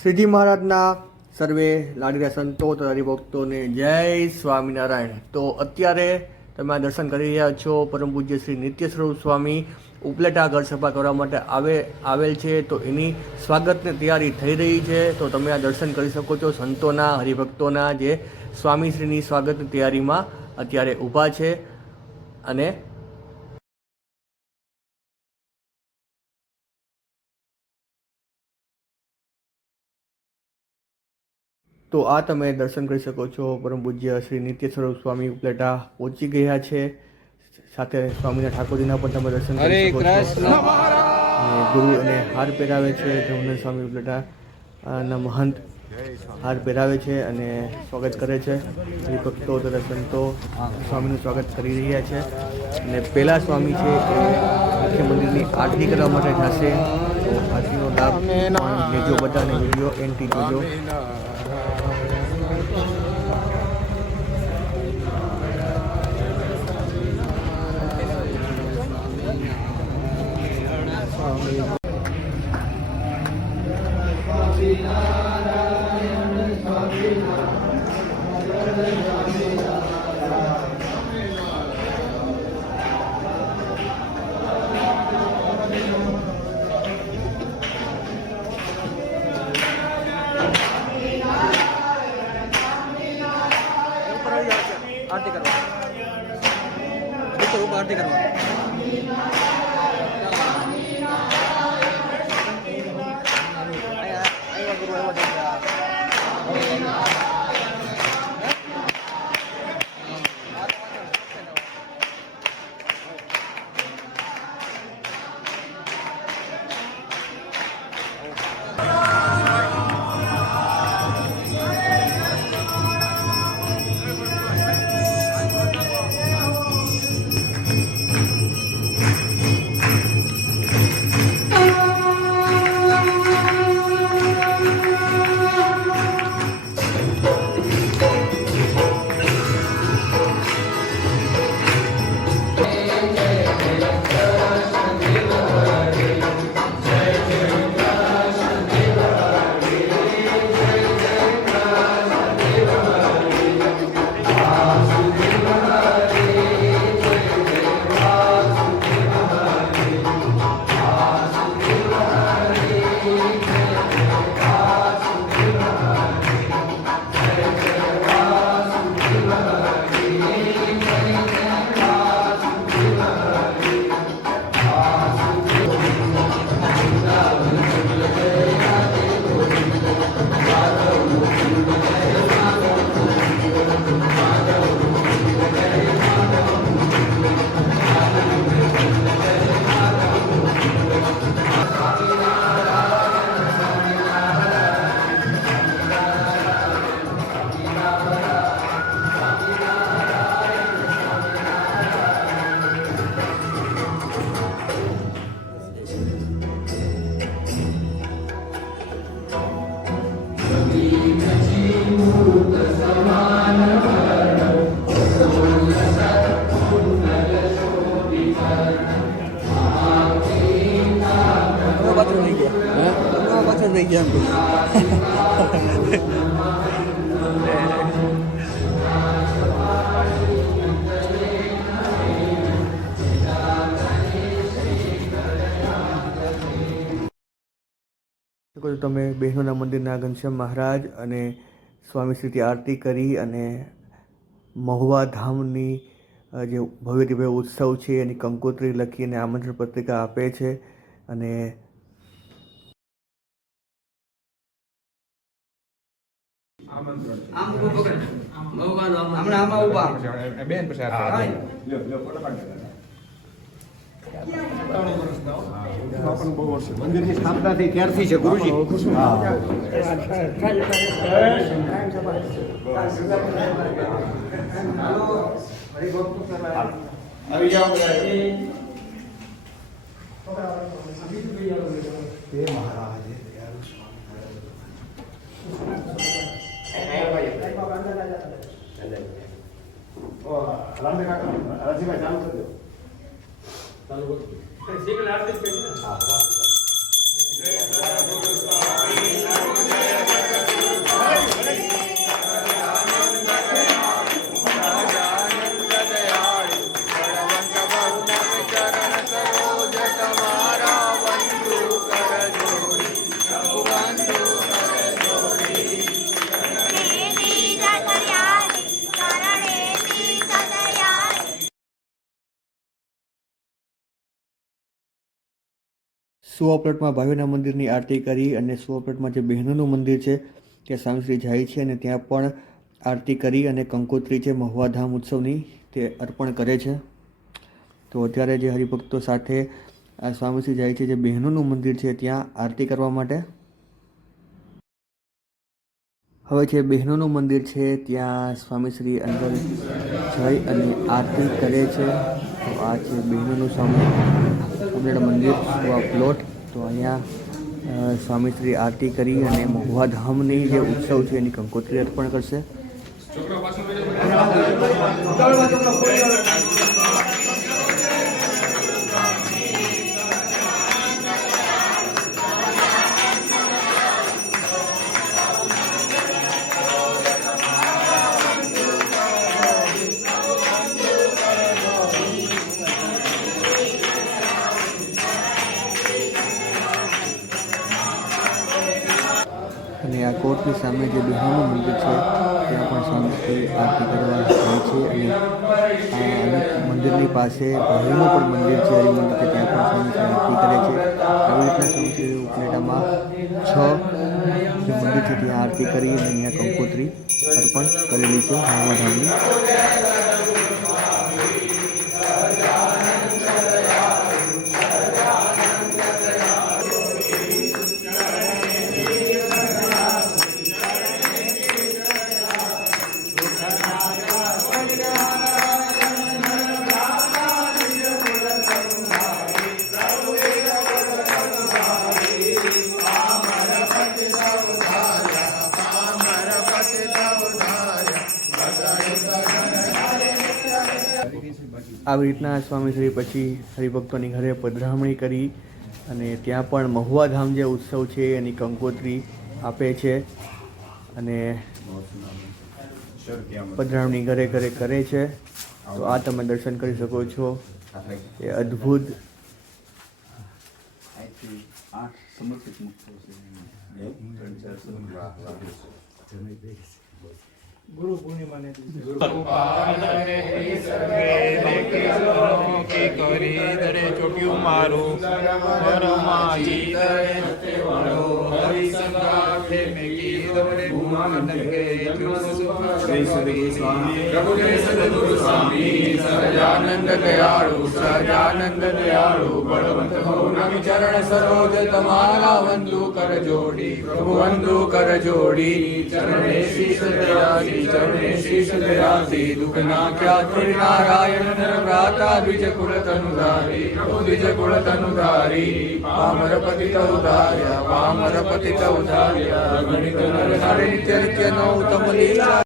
શ્રીજી મહારાજના સર્વે લાડીલા સંતો તથા હરિભક્તોને જય સ્વામિનારાયણ। તો અત્યારે તમે આ દર્શન કરી રહ્યા છો પરમ પૂજ્ય શ્રી નિત્ય સ્વરૂપ સ્વામી ઉપલેટા ઘર સભા કરવા માટે આવેલ છે। તો એની સ્વાગતની તૈયારી થઈ રહી છે। તો તમે આ દર્શન કરી શકો છો સંતોના હરિભક્તોના જે સ્વામીશ્રીની સ્વાગતની તૈયારીમાં અત્યારે ઊભા છે। અને તો આ તમે દર્શન કરી શકો છો પરમ પૂજ્ય શ્રી નિત્ય સ્વરૂપ સ્વામી ઉપલેટા પહોંચી ગયા છે। સાથે સ્વામીના ઠાકોરજીના પણ તમે દર્શન કરી શકો છો। અને ગુરુ એને હાર પહેરાવે છે। ધર્મનંદ સ્વામી ઉપલેટા ના મહંત હાર પહેરાવે છે અને સ્વાગત કરે છે। હરિભક્તો તથા સંતો સ્વામીનું સ્વાગત કરી રહ્યા છે। અને પહેલા સ્વામી છે એ મુખ્ય મંદિરની આરતી કરવા માટે જશે। તો આરતીનો લાભ પણ લેજો, બધાને વિડીયો એન્ડથી જોજો। आरती करवा आरती करवा તમે બહેનોના મંદિરના ઘનશ્યામ મહારાજ અને સ્વામીશ્રીથી આરતી કરી અને મહુવા ધામની જે ભવ્ય દિવ્ય ઉત્સવ છે એની કંકોત્રી લખી અને આમંત્રણ પત્રિકા આપે છે। અને મંદિરની સ્થાપના થઈ ત્યારથી છે ગુરુજી। આવી જાઓ મહારાજ રાજીભાઈ ચાલુ કરી દો। ચાલુ સિંગલ આરતી કરી। સુવાપલટમાં ભાઈઓના મંદિરની આરતી કરી અને સુવાપલટમાં જે બહેનોનું મંદિર છે ત્યાં સ્વામીશ્રી જાય છે અને ત્યાં પણ આરતી કરી અને કંકોત્રી છે મહુવા ધામ ઉત્સવની તે અર્પણ કરે છે. તો અત્યારે જે હરિભક્તો સાથે આ સ્વામીશ્રી જાય છે જે બહેનોનું મંદિર છે ત્યાં આરતી કરવા માટે. હવે જે બહેનોનું મંદિર છે ત્યાં સ્વામીશ્રી અંદર જઈ અને આરતી કરે છે. તો આ છે બહેનોનું સ્વામિનારાયણ મંદિર સુવાપલોટ. તો અહીંયા સ્વામીશ્રી આરતી કરી અને મહુવા ધામની જે ઉત્સવ છે એની કંકોત્રી અર્પણ કરશે. અને આ કોર્ટની સામે જે બહેનોનું મંદિર છે ત્યાં પણ સ્વામીશ્રી આરતી કરવા જાય છે. અને આ મંદિરની પાસે ભાઈનું પણ મંદિર છે હરિમંદિર છે ત્યાં પણ સ્વામીશ્રી આરતી કરે છે. આવી રીતના સ્વામીશ્રી ઉપલેટામાં 6 જે મંદિર છે ત્યાં આરતી કરી અને અહીંયા કંકોત્રી અર્પણ કરેલી છે મહુવા ધામની. આવી રીતના સ્વામીશ્રી પછી હરિભક્તોની ઘરે પધરામણી કરી અને ત્યાં પણ મહુવા ધામ જે ઉત્સવ છે એની કંકોત્રી આપે છે અને પધરામણી ઘરે ઘરે કરે છે. તો આ તમે દર્શન કરી શકો છો એ અદ્ભુત ગુરુ પૂર્ણિમાને કરી દરે ચોટ્યું મારું પરમાજી હરિસંગાઠે મેં કીધો રે ભૂમાનંદ કે સહજાનંદ દયાળુ બળવંત મૌનમ ચરણ સરોજ તમારા વંદુ કર જોડી પ્રભુ વંદુ કર જોડી ચરણે શીશ દયાથી દુઃખ નાખ્યા ત્રિ નારાયણ નર ભ્રાતા દ્વિજ કુળ તનુ ધારી પામર પતિત ઉધાર્યા ગણિત નર નારી નિત્ય નિત્ય નો ઉત્તમ લીલા.